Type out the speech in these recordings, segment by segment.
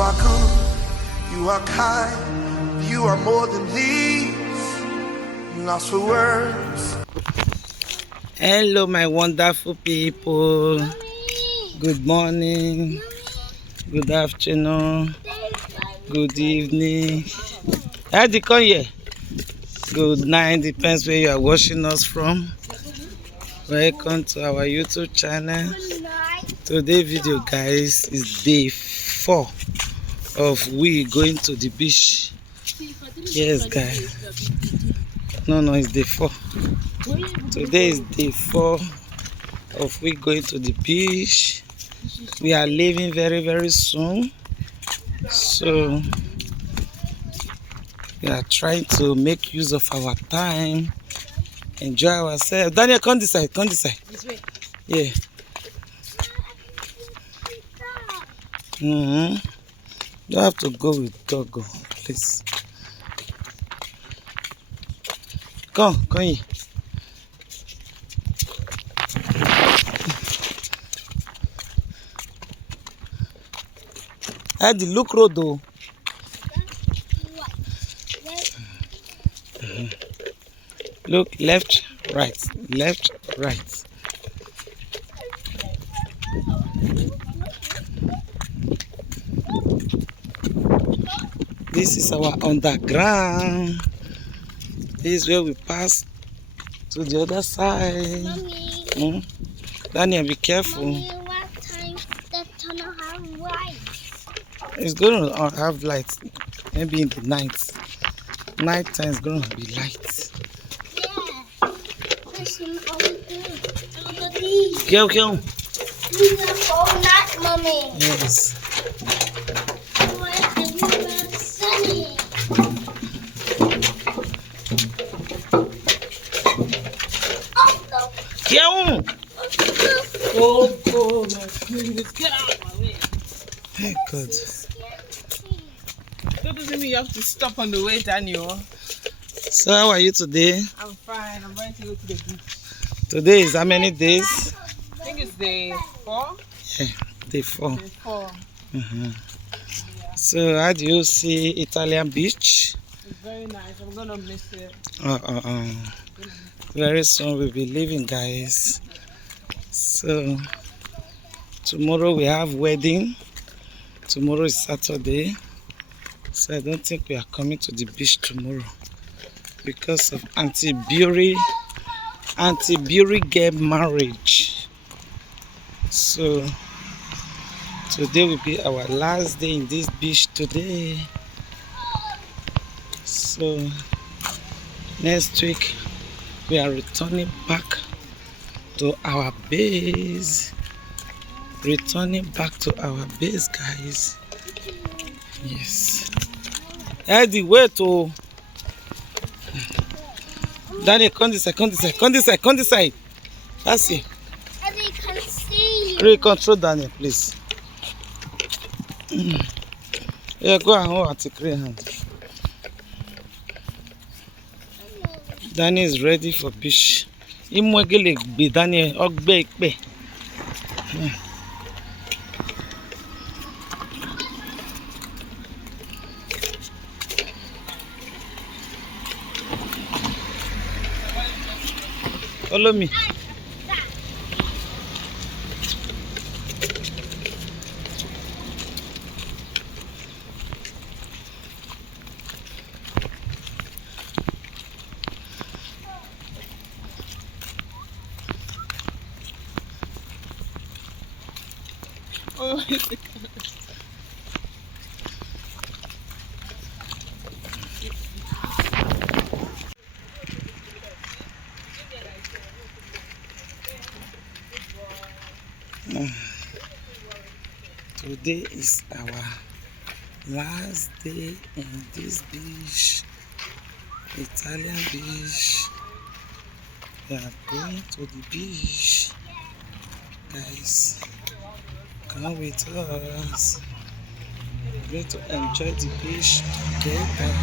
are good, you are kind, you are more than these. Lost for words. Hello, my wonderful people. Mommy. Good morning. Mommy. Good afternoon. Good evening. Eddie, come here. Good night. Depends where you are watching us from. Welcome to our YouTube channel. Today's video, guys, is day 4 of we going to the beach. Yes, guys. No, it's day 4. Today is day 4 of we going to the beach. We are leaving very, very soon. So we are trying to make use of our time, enjoy ourselves. Daniel, come this side, come this side. This way. Yeah. You have to go with Doggo, please. Come here. Eddie, look road though. Look left, right, left, right. This is our underground. This is where we pass to the other side. Mommy. Daniel, be careful. Mommy, what time the tunnel have lights? It's going to have lights. Maybe in the night. Night time is going to be light. Yeah. That's what we do. Look at these. Go. These are all night, Mommy. Yes. Get on! Oh, my goodness. Get out of my way. Hey, God. That doesn't mean you have to stop on the way, Daniel. So, how are you today? I'm fine. I'm ready to go to the beach. Today is how many days? I think it's day 4. Yeah, day 4. Day 4. Yeah. So, how do you see Italian beach? It's very nice. I'm going to miss it. Very soon we'll be leaving, guys. So tomorrow we have wedding. Tomorrow is Saturday, so I don't think we are coming to the beach tomorrow because of Auntie Bury get marriage. So today will be our last day in this beach today. So next week we are returning back to our base. Guys. Yes. Eddie, wait. Oh. Daniel, come this side. That's it. Eddie can see you. Control Daniel, please. Yeah, go and hold at the grey hand. Daniel is ready for beach. Imwegele be Daniel ogbe ikpe. Follow me. Oh, Today is our last day in this beach, Italian beach. We are going to the beach, guys. Come with us. We're going to enjoy the beach together.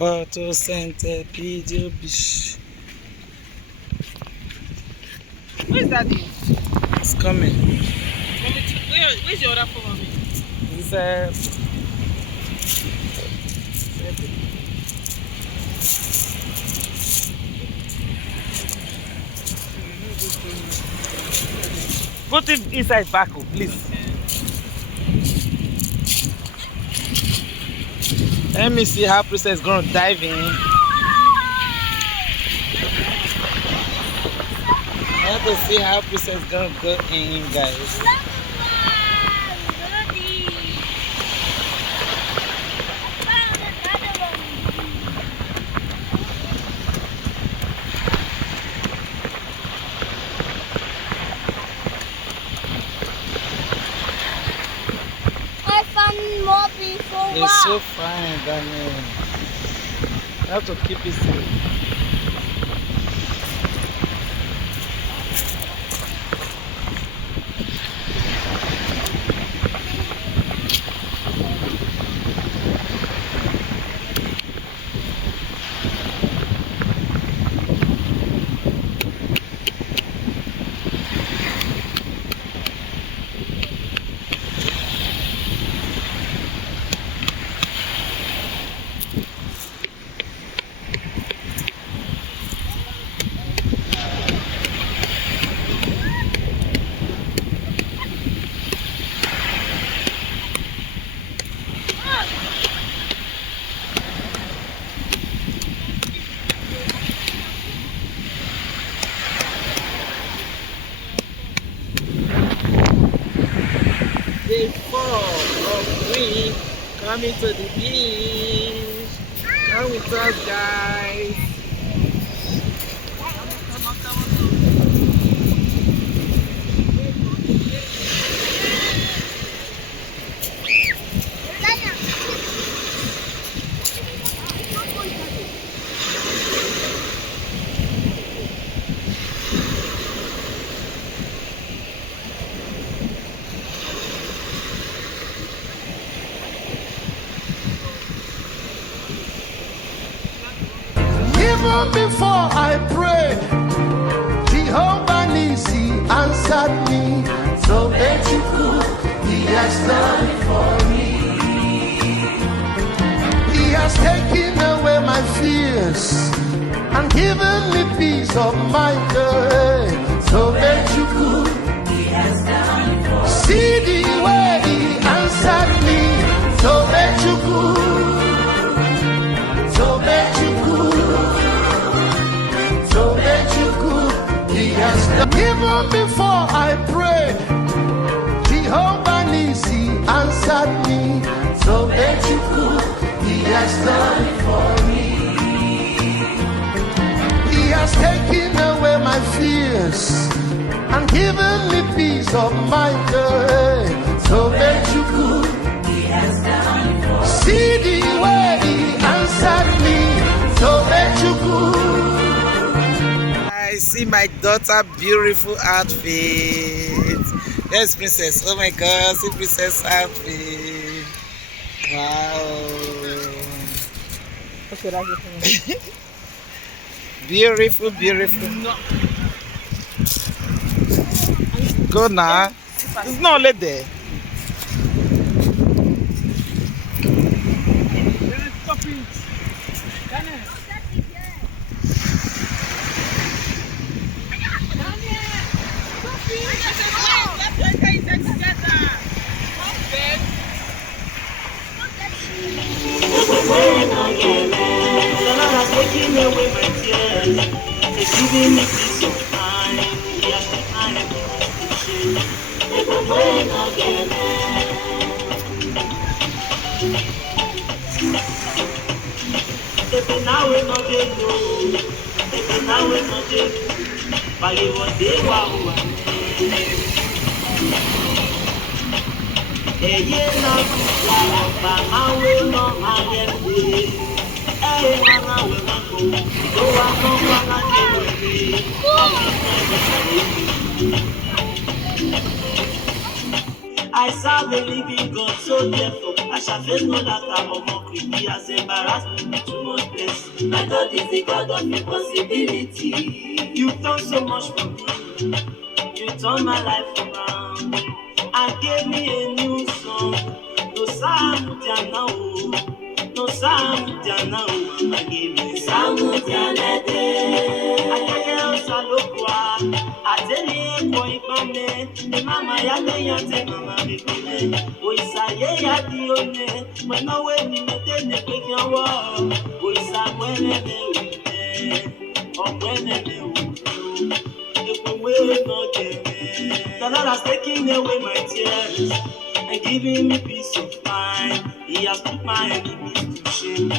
Photosynthetic bish. Where's Daddy? It's coming. Where's your other phone, mommy? It's put it inside back, please. Let me see how Princess is gonna dive in. I have to see how Princess is gonna go in, guys. I found more before. It's so fine, Daniel. You have to keep it safe. Day 4 of 3 coming to the beach. Come with us, guys. Even before I prayed, Jehovah Nissi answered me. So beautiful, He has done it for me. He has taken away my fears and given me peace of mind. So beautiful, He has done it for me. See the way He answered me. So beautiful, so beautiful. So that you could, He has done. Even before I prayed, Jehovah Nissi answered me. So that you could, He has done it for me. He has taken away my fears and given me peace of mind. So that you could, He has done it for me. See the way He answered me. So that you could. I see my daughter beautiful outfit. There's Princess. Oh my God, see Princess outfit. Wow. Okay, that's it. Beautiful, beautiful. No. Go now. It's not only there. Stop it. Daniel. Taking away my tears, it's giving me peace of mind. Yes, I am condition. Never when again. If now we're not there, if now we're not there, but it was there. Wow. Hey, yeah, now, but now we're not again. Hey, now we're not going. Go on, I I serve a living God, so therefore I shall face no lack of mockery. He has embarrassed me with too much blessing. My God is the God of impossibility. You've done so much for me. You turned my life around and gave me a new song. No Samutiana, no Samutiana, Mama gave me Samutiana. Ayẹyẹ Osalokwa, Atẹni Eko Ipame, Mama Yade Yate, Mama Bikune, Oisaye Yadi One, Manowe ni Metene Pekiawo, Oisa Mwene Ume, Omwene Ume. The Lord has taken away my tears and given me peace of mind. He has put my enemies to shame. The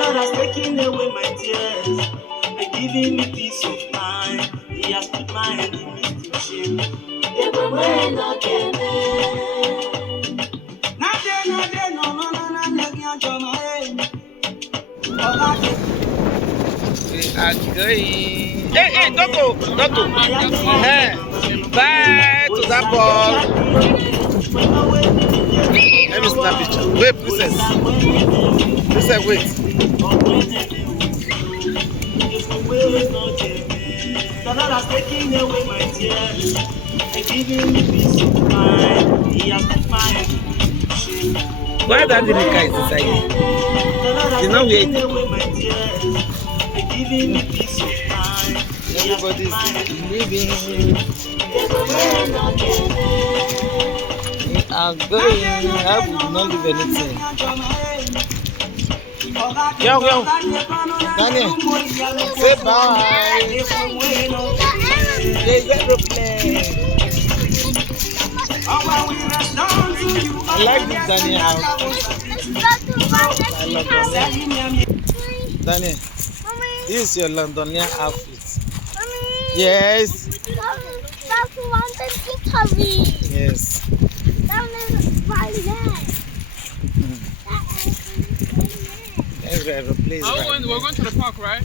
Lord has taken away my tears and given me peace of mind. He has put my enemies to shame. We are going. Hey, don't go. Bye to that ball. Let me snap picture. Wait, princess. Princess, wait. The Lord has taken away my tears and given me peace of mind. He has put my enemies to shame. Why that the car is inside here? The Lord has You know taken where away my tears and given me peace of mind. He has put everybody's my enemies leaving. to shame. We are going. I will not leave anything. Yo, Daniel, say bye. There's aeroplane. I like this Daniel house. I love Daniel. Daniel, this is your Londonian outfit. Yes. That's one thing. Yes. That is right there. There's the aeroplane. We're going to the park, right?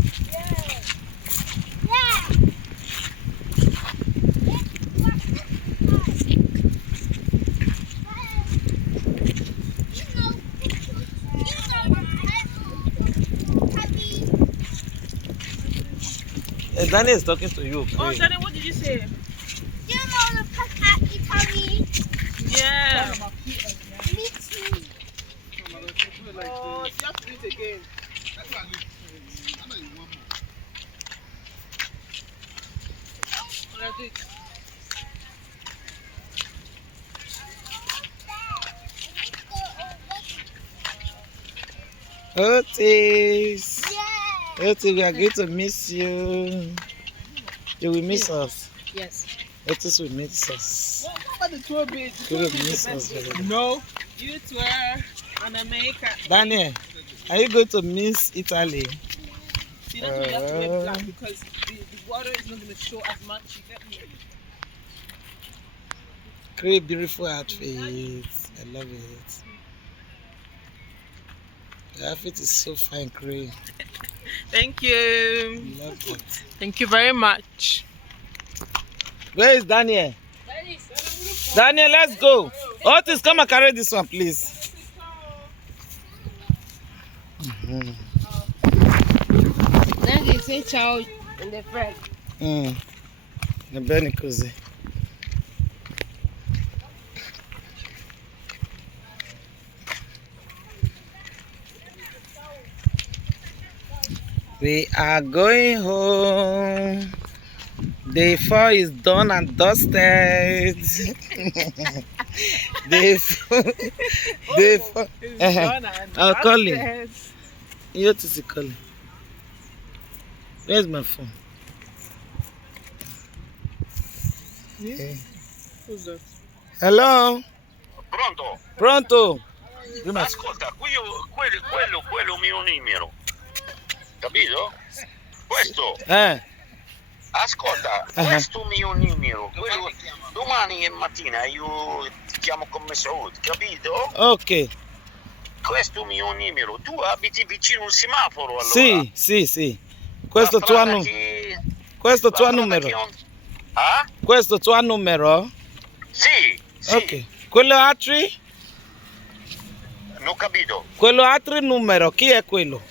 Daniel is talking to you. Oh, Danny, what did you say? You know the park at Italy? Yeah. Me too. Oh, you have to do it again. Otis. Yeah. Otis, we are going to miss you. You will miss us. Yes. Otis will miss us. What about the tour base? You will miss us. No. You tour and America. Daniel, are you going to miss Italy? See, that's why you have to wear black because the water is not going to show as much. You get me? Great, beautiful outfit. I love it. The outfit is so fine, Cray. Thank you. Love it. Thank you very much. Where is Daniel? Daniel, let's go. Otis, come and carry this one, please. Then they say ciao in the front. The Benny Cozy. We are going home. Day 4 is done and dusted. Day 4. Day 4. I'll call him. You have to see calling. Where's my phone? Yeah. Who's that? Hello? Pronto? Pronto? Ascolta, quello mio numero. Capito? Questo, ascolta, questo mio numero, quello, domani mattina io ti chiamo come Saud, capito? Ok. Questo mio numero, tu abiti vicino un semaforo allora? Sì. Questo tuo numero. Questo tuo numero. Ah? Questo tuo numero? Sì. Ok. Quello altri? Non capito. Quello altro numero, chi è quello?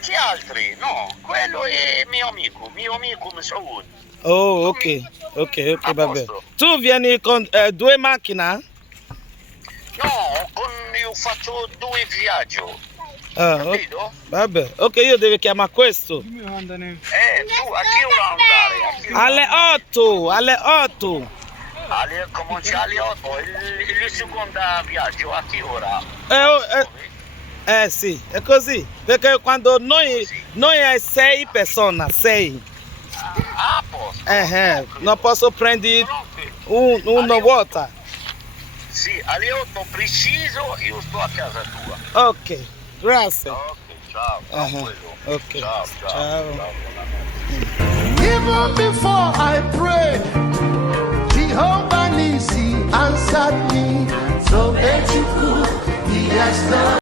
Chi altri? No, quello è mio amico Masoud. Oh, ok, ok, A va bene. posto. Tu vieni con 2 macchine? No, io faccio 2 viaggi. Ah, Capito? vabbè, ok, io devo chiamare questo. Tu a che ora andare? A che ora Alle 8, alle 8. comincia alle 8, il secondo viaggio a che ora? Sì, è così. Perché quando noi è 6 persone, 6. A posto. Non posso prendere Tranquillo. una volta. Sì, alle 8 preciso io sto a casa tua. Ok, grazie. Ok, ciao, tranquillo. Ok, Ciao. ciao. Even before I pray, Jehovah Nissi answered me. So that you could, he has done.